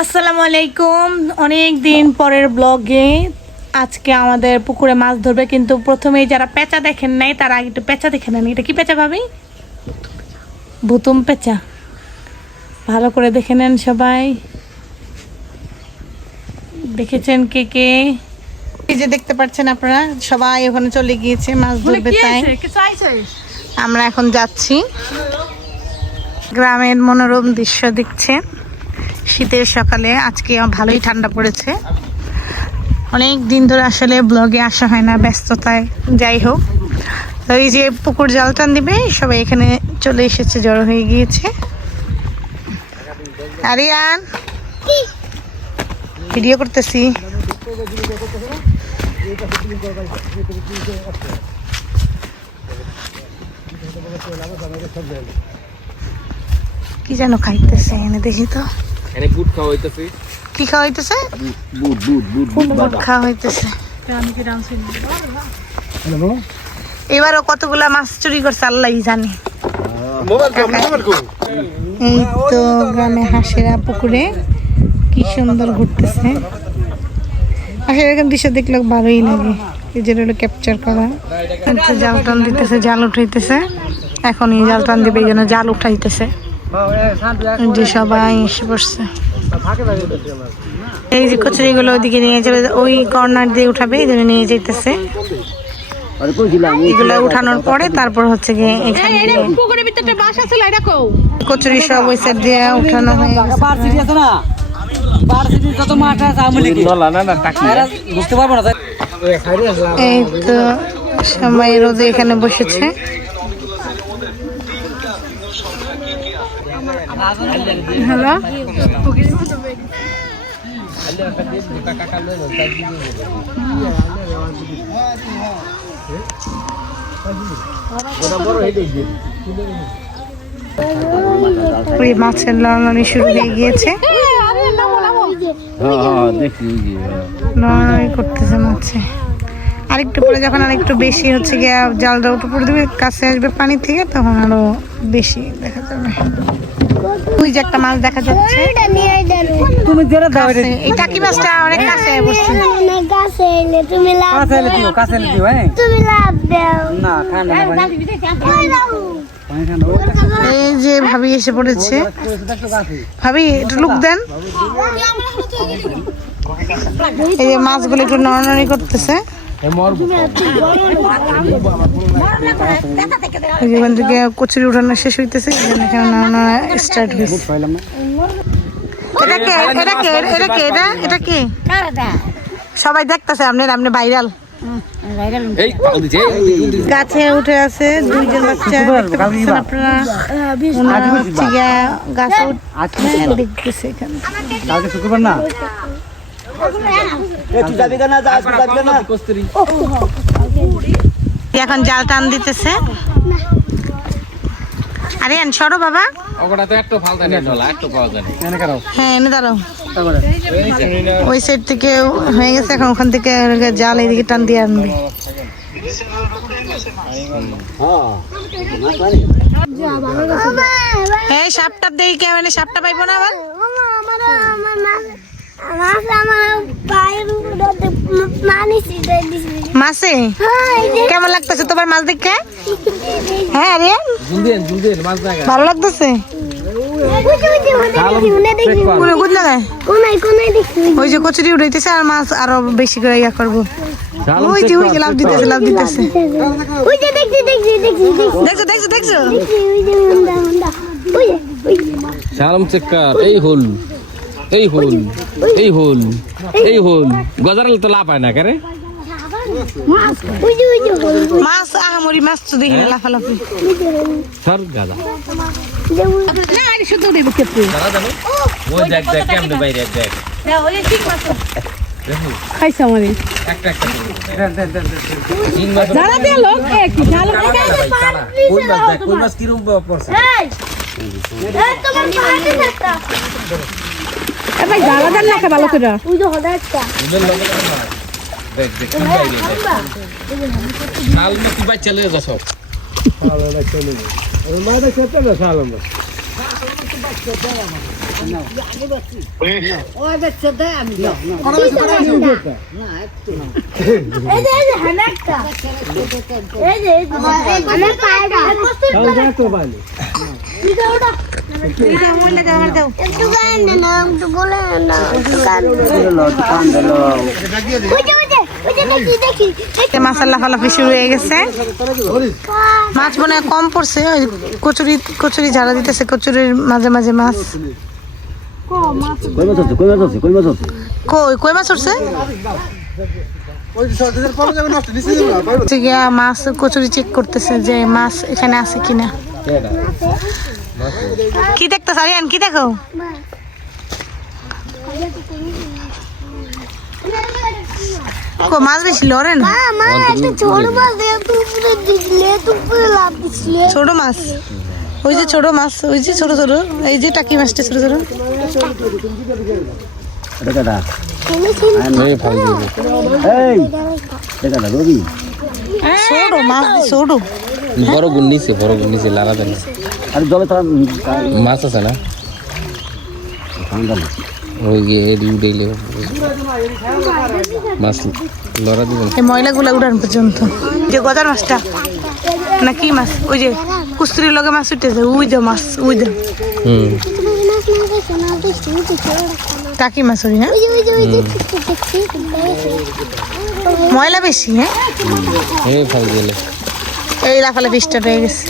আসসালামু আলাইকুম। অনেক দিন পরের ব্লগে আজকে আমাদের পুকুরে মাছ ধরবে, কিন্তু প্রথমেই যারা পেঁচা দেখেন নাই তারা আগে একটু পেঁচা দেখে নেন। এটা কি পেঁচা ভাবি? ভুতুম পেঁচা। ভালো করে দেখে নেন সবাই। দেখেছেন কে কে? এই যে দেখতে পাচ্ছেন আপনারা, সবাই ওখানে চলে গিয়েছে মাছ ধরবে। তাই আমরা এখন যাচ্ছি। গ্রামের মনোরম দৃশ্য দেখছেন শীতের সকালে। আজকে ভালোই ঠান্ডা পড়েছে। অনেক দিন ধরে আসলে ব্লগে আসা হয় না, ব্যস্ততায়। যাই হোক, তো এই যে পুকুর জাল টান দিবে, সবাই এখানে চলে এসেছে, জড়ো হয়ে গিয়েছে। আরিয়ান, ভিডিও করতেছি। কি যেন খাইতেছে এনে, দেখি তো। কি খাওয়া হইতেছে? বুট খাওয়া হইতেছে। এবারও কতগুলা মাছ চুরি করছে আল্লাহই জানে। এই তো গ্রামে হাঁসেরা পুকুরে কি সুন্দর ঘুরতেছে। হাঁসের এরকম দৃশ্য দেখলে ভালোই লাগে, এই যে ক্যাপচার করা। জাল টান দিতেছে, জাল উঠাইতেছে। এখন এই জাল টান দিবে, এই জন্য জাল উঠাইতেছে। যে সবাই এসে পড়ছে। এই যে কচুরিগুলো ওইদিকে নিয়ে যাবে, ওই কর্নার দিয়ে উঠাবে, এই জন্য নিয়ে যেতেছে। এগুলো উঠানোর পরে তারপর হচ্ছে গিয়ে এখানে কচুরি সব ওই সাইড দিয়ে উঠানো হয়ে গেছে। এই তো সবাই রোদে এখানে বসেছে। হ্যালো, মাছের লড়ানি শুরু হয়ে গিয়েছে। লড়াই করতেছে মাছে। আরেকটু পরে যখন আরেকটু বেশি হচ্ছে গিয়ে জালটা উঠে পড়ে দেবে, কাছে আসবে পানি থেকে, তখন আরো বেশি দেখা যাবে। ওই যে একটা মাছ দেখা যাচ্ছে। তুমি যেটা দাও, এই টাকি মাছটা অনেক কাছে বসছে। অনেক কাছে এলে তুমি লাভ দাও, কাছে দিও। হ্যাঁ, তুমি লাভ দাও না, খান না ভাই। এই যে ভাবি এসে পড়েছে। ভাবি একটু লুক দেন। এই যে মাছগুলো একটু নড়ানড়ি করতেছে। এখান থেকে কচুরি উঠানো শেষ হইতেছে, স্টার্ট হয়েছে। এটা কি সবাই দেখতেছে? আপনি ভাইরাল। গাছে উঠে আছে দুইজন বাচ্চা, আপনারা গাছে দেখতেছে। এখন জাল টান দিতেছে। আরে সরো বাবা। হ্যাঁ, এনে দাঁড়াও। ওই সাইড থেকে হয়ে গেছে, এখন ওখান থেকে জাল এইদিকে টান দিয়ে আনবে। এই সাপটা দেখি কেমন, সাপটা পাইবো না আবার। মাছে কেমন লাগতেছে তোমার মাছ দেখে? হ্যাঁ রে, ভালো লাগতেছে। ওই যে কচুরি উঠাইতেছে, আর মাছ আরো বেশি করে ইয়া করবো। ওই যে লাভ দিতেছে, লাভ দিতেছে। দেখছো দেখছো দেখছো, এই হোল, এই হোল, এই হোল, এই হোল গজারাল তো লাভ হয় না কেরে। মাছ আহামরি মাছ তো দেখি না, লাফালাফি। সর গাদা না, আরে শুধু দেব কেটে। ওই দেখ দেখ কেমনে বাইরে দেখ। না, ওই ঠিক মাছ খাইছ আমারে। একটা একটা তিন মাছ যারা দিয়ে লোক কি ঝাল লাগে। কোন মাছ দেখ, কোন মাছ কিরম পড়ছে। এই তোমার পাহাড়ে একটা এ ভাই যারা দেন না ভালো করে। ওই যে হদা একটা ওদের লগে না দেখ দেখ বাইরে দেখ। শাল মে কি বাই চলে যা সব। শাল না চলে। ওর মাথা খেতে না শাল আমরা। মাসাল্লা ফালাফি শুরু হয়ে গেছে। মাছ মনে হয় কম পড়ছে, ওই কচুরি কচুরি ঝাড়া দিতেছে, কচুরির মাঝে মাঝে মাছ। কই কই মাছ উঠছে? মাছ কচুরি চেক করতেছে যে মাছ এখানে আছে কিনা। কি দেখতেছ আরিয়ান, কি দেখো? মাছ বেশি লড়ে না। ছোট মাছ, ওই যে ছোট মাছ, ওই যে ছোট ছোট, এই যে টাকি মাছটা ছোট ছোট। ছোট মাছ ছোট, বড় গুন্নিছে লারা দেন। আর জলে তো মাছ আছে না, ওই উঠেইলে মাছ লড়া দিবেন। এই ময়লাগুলা উঠান পর্যন্ত। যে গজার মাছটা না কি মাছ, ওই যে কুস্তুরির লগে মাছ উঠেছে, ওই যে মাছ, ওই যে টাকি মাছ, ওই হ্যাঁ ময়লা বেশি। হ্যাঁ ফাল দিলে এই লাফালে বৃষ্টি হয়ে গেছে।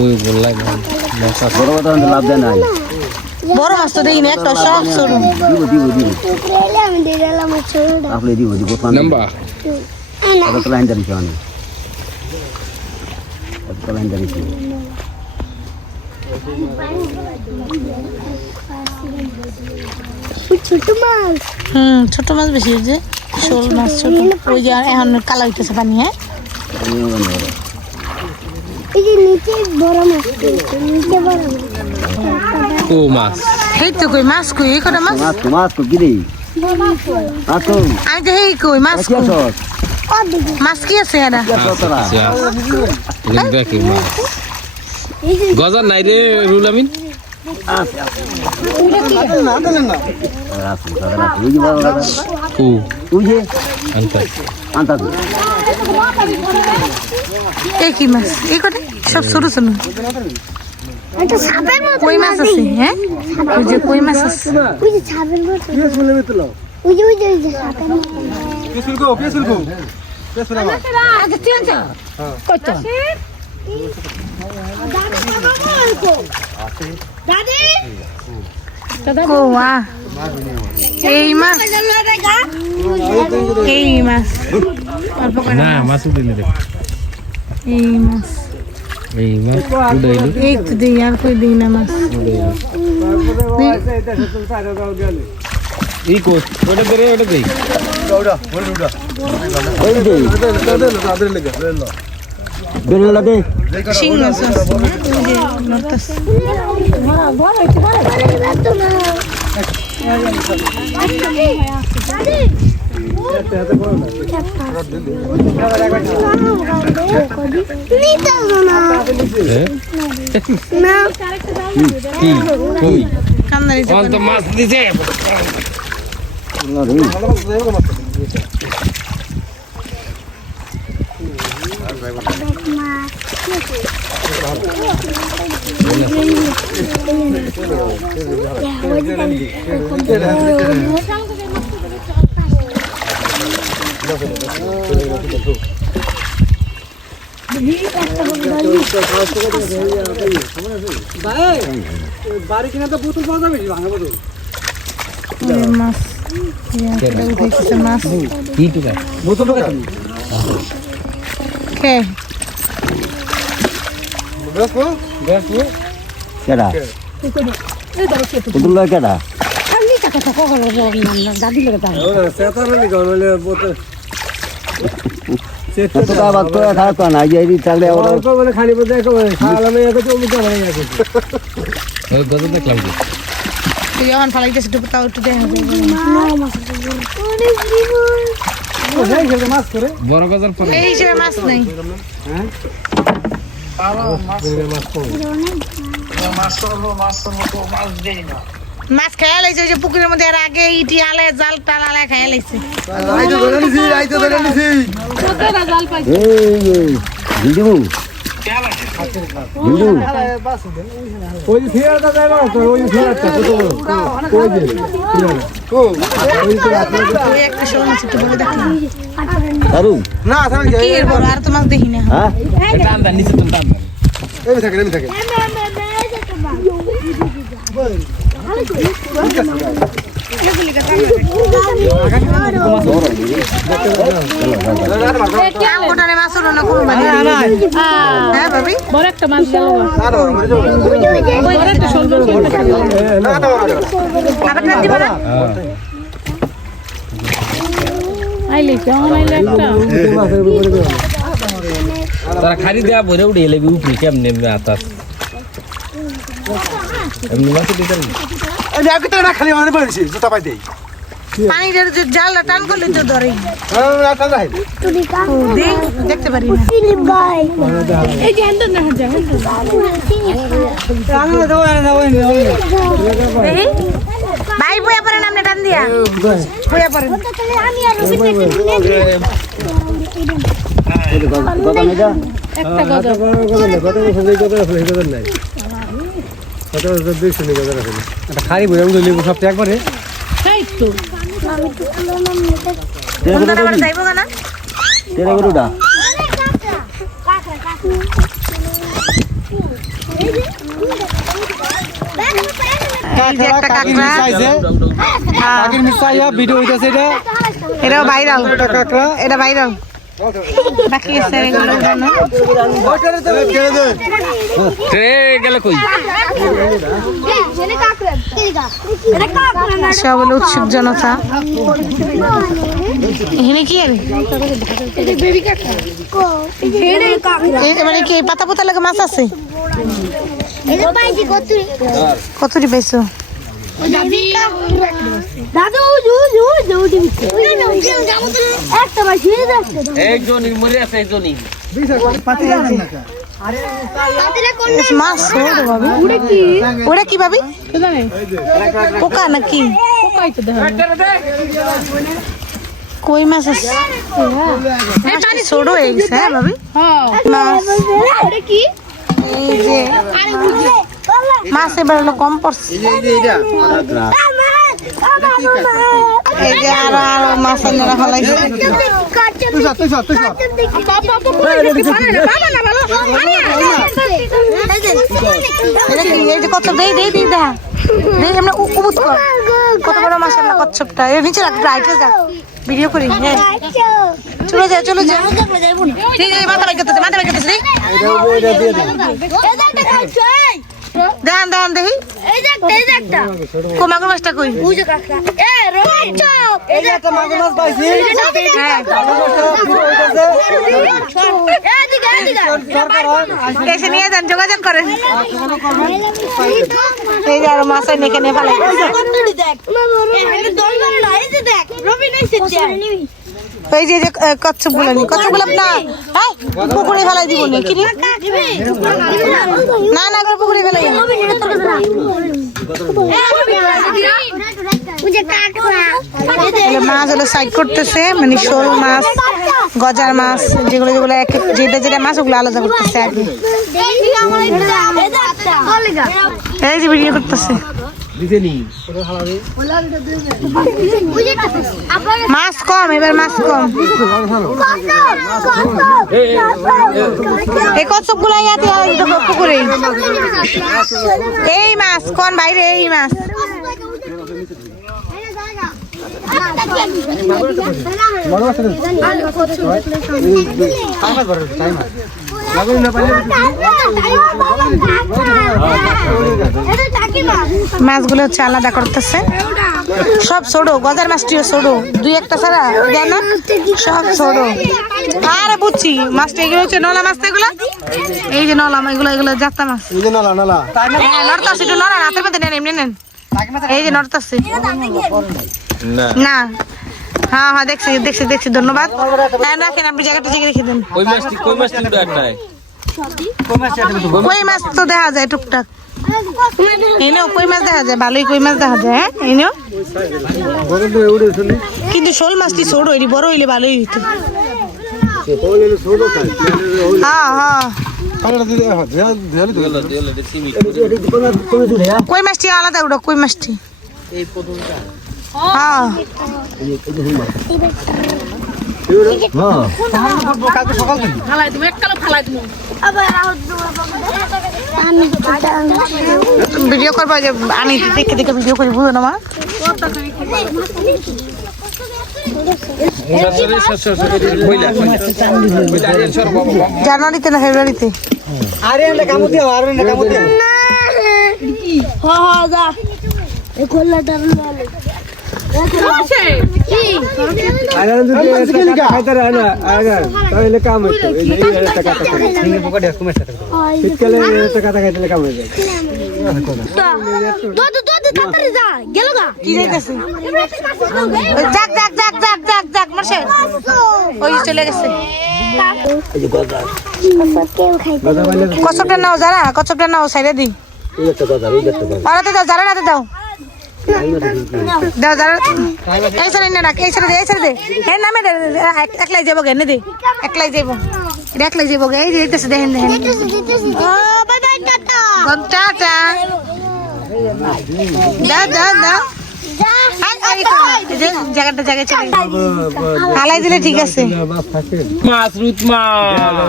ওই বললাই বড় কথা লাভ দেয় না। বড় মাছ তো দেখি না, একটা সব ছোট। আপনি দিব দিব নাম্বা এটা তো লাইন দাঁড়িয়েছে অনেক, এটা লাইন দাঁড়িয়েছে। ছোট মাছ বেশি, ওই যে শোল মাছ ছোট, ওই যে এখন কালা হইতেছে পানি। হ্যাঁ ও মাছ, এই তো কই মাছ, কই এই কটা মাছ। মাছ তো মাছ তো কি দেই মাছ তো আমি তো এই কই মাছ, কি আছে মাছ কি আছে এরা? দেখি মাছ গজার নাই রে রুল আমিন। এই কি মাছ, এই কটা সব ছোট ছোট। কই মাছ আছে, হ্যাঁ ওই যে কই মাছ আছে। এই মাছ, এই মাছ না মাছ উঠেইলে দেখ, এই মাছ, এই মাছ উঠেইলে এই তো দিই, আর কই দিই না মাছ। এই কোচ ওটা দে রে, ওটা দেই বেরোলা দে শিং মাছ আছে, ওই যে নড়তাছে। কি কই কান্দারি অন্ত মাছ দিছে। বাড়ি কিনা তো বোতল পাওয়া যাবে, ভাঙা বোতল। মাছ উঠেছে, মাছ কি টুকা বোতল খেয়ে কেডা পুতুল কেডা খালি ওই গজা দেখলাম কি যখন ফালাইতেছে ডুবে, তাও একটু দেখা যায়। মাছ করে বড় গজার পরে এই হিসেবে মাছ নেই। মাছ খেয়া লাইছে ওই যে পুকুরের মধ্যে এর আগে ইটি আলে জাল টাল আলে খেয়া লাইছে হিন্দু হিন্দু ওই যে ফিরাটা যায় না তো ওই ফিরাটা কত বড় ওই যে ওই একটা শোল মাছ একটু বলে দেখি দারু না থামেন কি এর বড় আর তো মাছ দেখি না হ্যাঁ টান দেন নিচে তুমি টান দেন এমনি থাকে ওটারে মাছ হলো না কোন মানে হ্যাঁ ভাবি বড় একটা মাছ গেল বড় একটা শোল আবার না দিবা না আইলে কেমন আইলে একটা তারা খালি দেয়া ভরে উড়ে এলে উপরে কেমনে এমনি আতাস এমনি মাছ দিতেন আমি আগে তো না খালি মানে বলছি জুতা পাই দেই পানির যে জালটা টান করলে তো ধরে না টান রাই দেখতে পারি না এই যে এন্ড না যা ভাই বইয়া পরে নামনে টান দিয়া বইয়া পরে কথা মেজা একটা গজা খালি বই আমি লেবু সব একবারে তাই তো বন্ধুরা আবার যাইবো না তেরে গরুটা এই যে একটা কাঁকড়া আগের মিসাইয়া ভিডিও হইতাছে এটা এটাও ভাইরাল কাকড়া এটা ভাইরাল বাকি আছে এগুলো জানো ট্রে গেলে কই সব হলো উৎসুক জনতা এখানে কি আর মানে কি পাতা পোতা লাগে মাছ আছে কতটি পাইছো এই জনি মরে আছে এই জনি মাছ ছোট ভাবি ওটা কি ভাবি পোকা নাকি পোকাই তো দেখা কই মাছ আছে মাছটা ছোট হয়ে গেছে হ্যাঁ ভাবি হ্যাঁ মাছ এই যে মাছ এবার হলো কম পড়ছে এই যে আরো আরো মাছ আনারা ফলাইছে এটা কি এই যে কত দেই দেই দেই দেখা দেই আমরা উবুত কর কত বড় মাশাআল্লাহ কচ্ছপটা এর নিচে রাখ রাইটে যা ভিডিও করি হ্যাঁ চলে যা ঠিক আছে মাথা বাইক করতেছে দান দান দেখি মাগুর মাছটা কই এসে নিয়ে যান যোগাযোগ করেন এই যে আরো মাছ নেকে নিয়ে ফেলে ওই যে কচ্ছপ গুলো না হ্যাঁ পুকুরে ফেলাই দিব না কিনি না না করে পুকুরে ফেলাই মাছ হলো সাইড করতেছে মানে শোল মাছ গজার মাছ যেগুলো যেগুলো যেটা যেটা মাছ ওগুলো আলাদা করতেছে আর কি এই যে ভিডিও করতেছে মাছ কম এবার মাছ কম এই কচ্ছপ গুলো পুকুরে এই মাছ কোন বাইরে এই মাছ মাছগুলো হচ্ছে আলাদা করতেছে সব ছোট গজার মাছটিও ছোট দুই একটা ছাড়া দেয় না সব ছোট আরে বুঝছি মাছটা এগুলো হচ্ছে নলা মাছ এগুলো এই যে নলা এগুলো এগুলো জাতা মাছ হ্যাঁ নড়তাছে একটু নড়া হাতের মধ্যে নেন এমনি নেন এই যে নড়তাছে না হ্যাঁ হ্যাঁ দেখছি ধন্যবাদ রাখেন আপনি জায়গাটা থেকে রেখে দেন কই মাছটি উড়ে আটটায় কই মাছ তো দেখা যায় টুকটাক এনেও কই মাছ দেখা যায়, ভালোই কই মাছ দেখা যায়। হ্যাঁ এনেও গরম তো উড়ে শুনি কিন্তু শোল মাছটি ছোট হইলি, বড় হইলে ভালোই হইতো। ওই ছোট খাই হ্যাঁ হ্যাঁ কালটা দিলে হ্যাঁ দেয়ালি তো কই মাছটি আলাদা ওটা, কই মাছটি হ্যাঁ কালকে সকাল থেকে ভিডিও করবা যে আমি দেখে দেখে ভিডিও করি, বুঝো না মা। জানুয়ারিতে না ফেব্রুয়ারিতে? আরে এন্ড কামু দিও আরে এন্ড কামু দিও আরে যদি এটা খাইতে রে না আরে তাহলে কাম হইতো এই টাকা টাকা সিঙ্গি পকেটে কমে সাথে শীতকালে টাকা টাকা খাইতে কাম হয়ে যায় কি যাইতেছে? যাক যাক যাক যাক যাক যাক মাসে ওই যে চলে গেছে। কচ্ছপটা নাও, যারা কচ্ছপটা নাও, সাইডে দি ওরাতে দাও, যারা রাতে দাও দাও, যারা এই সাইডে না রাখ, এই সাইডে দে, এই সাইডে দে। হ্যাঁ নামে দে, একলাই যাবো গে, দে একলাই যাবো, এটা একলাই যাবো গে। এই যে দিতেছে, দেখেন দেখেন টাটা দাও দাও দাও। জায়গাটা জায়গায় চলে হালাই দিলে ঠিক আছে। মাছ রুট মাছ,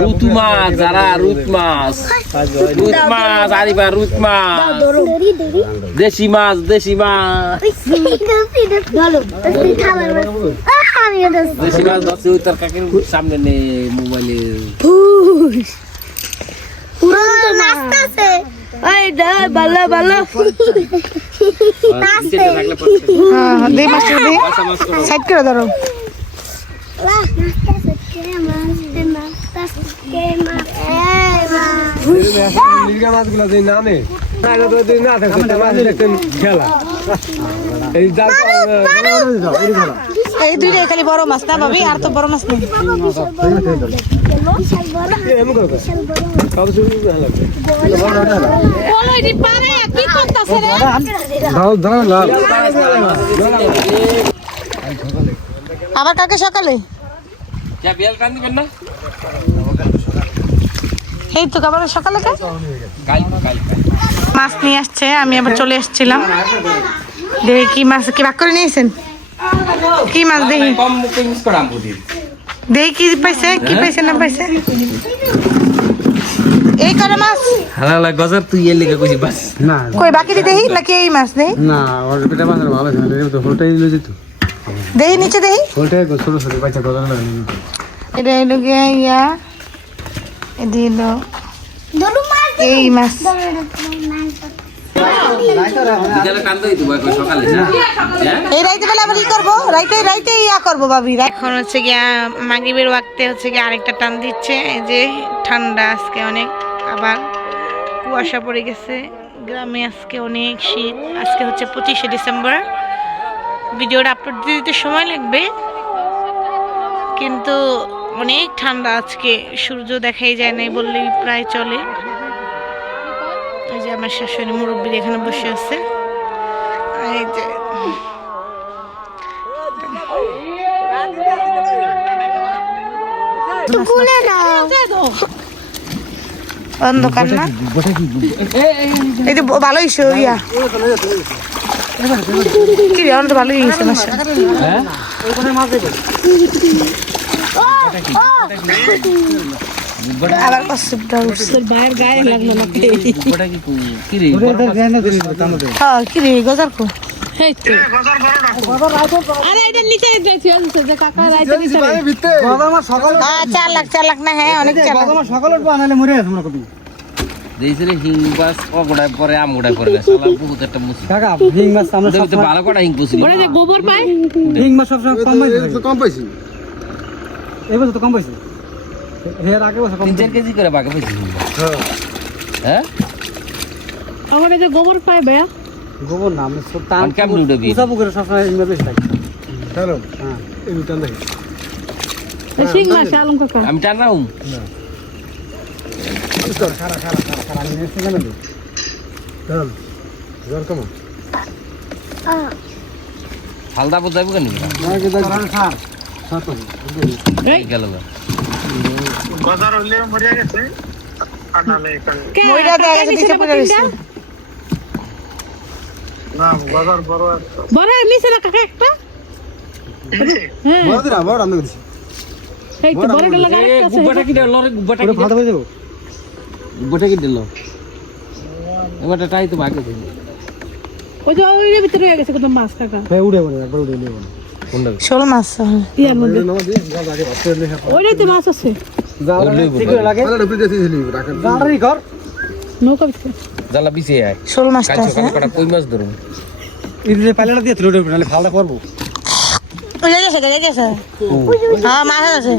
রুতু মাছ, যারা রুট মাছ, রুট মাছ, আরিবা রুট মাছ, দেশি মাছ, দেশি মাছ, দেশি মাছ ধরছে ওই তোর কাকের সামনে নে মোবাইলে। দে মাছটা দে, সাইড করে ধরো। মির্গা মাছগুলো যে নামে তাহলে তো যদি না থাকে তো মাছের একটা খেলা এই জাল এই দুইটাই খালি বড় মাছ না ভাবি, আর তো বড় মাছ নেই। এমন করে কত শুরু লাগবে দাও দাও না আবার কালকে সকালে যা বিয়াল টান দিবেন না, এই তো আবার সকালে কাল কাল মাছ নিয়ে আসছে, আমি আবার চলে এসেছিলাম। দেখি কি মাছ, কি ভাগ করে নিয়েছেন? কি মাছ দেখি, কম মুখে মিস করাম বুঝি। দেখি কি পাইছে, কি পাইছে না পাইছে। এই করে মাছ হালা গজার তুই এর লিখে কইছি বাস না কই বাকি দেখি নাকি এই মাছ দেখি, না ওর পেটে মাছের ভালো আছে না তো হোলটাই নিয়ে যেত দেখি নিচে দেখি। হোলটাই ছোট ছোট বাচ্চা কথা না এটা এলো গিয়া ইয়া দিল এই মাছ। বিকালে কান্দই তো ভাই সকালে না এই রাইতে বেলা আবার কি করবো, রাইতে ইয়া করবো ভাবি। এখন হচ্ছে গিয়া মাগরিবের ওয়াক্তে হচ্ছে গিয়া আরেকটা টান দিচ্ছে। এই যে ঠান্ডা আজকে অনেক, আবার কুয়াশা পড়ে গেছে গ্রামে, আজকে অনেক শীত। আজকে হচ্ছে 25শে ডিসেম্বর। ভিডিওটা আপলোড দিতে সময় লাগবে, কিন্তু অনেক ঠান্ডা আজকে, সূর্য দেখাই যায় নাই বললেই প্রায় চলে। এই যে আমার শাশুড়ি মুরব্বী এখানে বসে আছে। এই যে অন্ধকার না, এই যে ভালোই ইয়া কি রে, অনেক ভালোই গেছে মাছ। আবার কষ্টটা উঠছে বাইরের গায়ে লাগলো না। কি রে হ্যাঁ কি রে গজার কো সকাল 4 লাখ না, হ্যাঁ অনেক 4 লাখ। সকাল বানালে মরে আছে তোমরা কবি দেইছরে হিং বাস অগড়ায় পরে আমগড়ায় পরে শালা বহুত একটা মুসি কাকা হিং মাছ আমরা সব তো ভালো কটা হিং পুষি ওরে যে গোবর পায়, হিং মাছ সব কম পাইছে কম পাইছি এবার তো কম পাইছি এর আগে বছর কম 3-4 কেজি করে বাগে পাইছি হ্যাঁ আমারে যে গোবর পায় ভাইয়া, গোবর না আমি সব টান কেমন উঠবি সব করে সব সময় বেশি থাকে চলো হ্যাঁ এই টান দেখি শিং মাছ আলম কাকা আমি টান রাউম খারা আমি নেছে জানো জোর কম হালদা বুঝাইব কেন গেল মইরা দেয়া গেছে নিচে পড়ে রইছে বড় মিছে না কাকা একটা হ্যাঁ বড় দিরা বড় আমি দিছি এই তো বড় লাগা একটা আছে গুব্বাটা কি দিল রে গুব্বাটা কি ফাটা হয়ে যাব গুব্বাটা কি দিল এবারটা টাই তো ভাগে দিল ওই যে ওই ভিতরে হয়ে গেছে কত মাছ কাকা হ্যাঁ উড়ে বলে একবার উড়ে নিয়ে বলে কোনটা শোল মাছ ইয়ার মধ্যে নাও দিয়ে যা আগে ভাত করে নিয়ে ওইটাই তো মাছ আছে ঠিক লাগে আরে উপরে দিয়েছিলি রাখেন গাড়ি কর নৌকা ভিতরে জালা বিছে আয় শোল মাছটা কাল আছে সকাল কটা কই মাছ ধরুন ইদলে পালেটা দিয়ে তুলে উঠে নালে ফালটা করব ওই গেছে হ্যাঁ মাছ আছে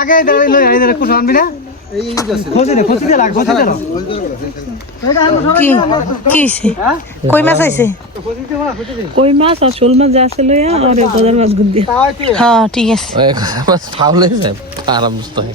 আগে দাঁড়াই লই আই দাঁড়া কুছ আনবি না এই যাচ্ছে খোঁজি দে লাগ খোঁজি দে কি কি হইছে কই মাছ আইছে কই মাছ আর শোল মাছ যা আছে লইয়া আর এই গজার মাছ গুদ দিয়ে হ্যাঁ ঠিক আছে ওই মাছ ফাউলে যায় আরাম বুঝতে হয়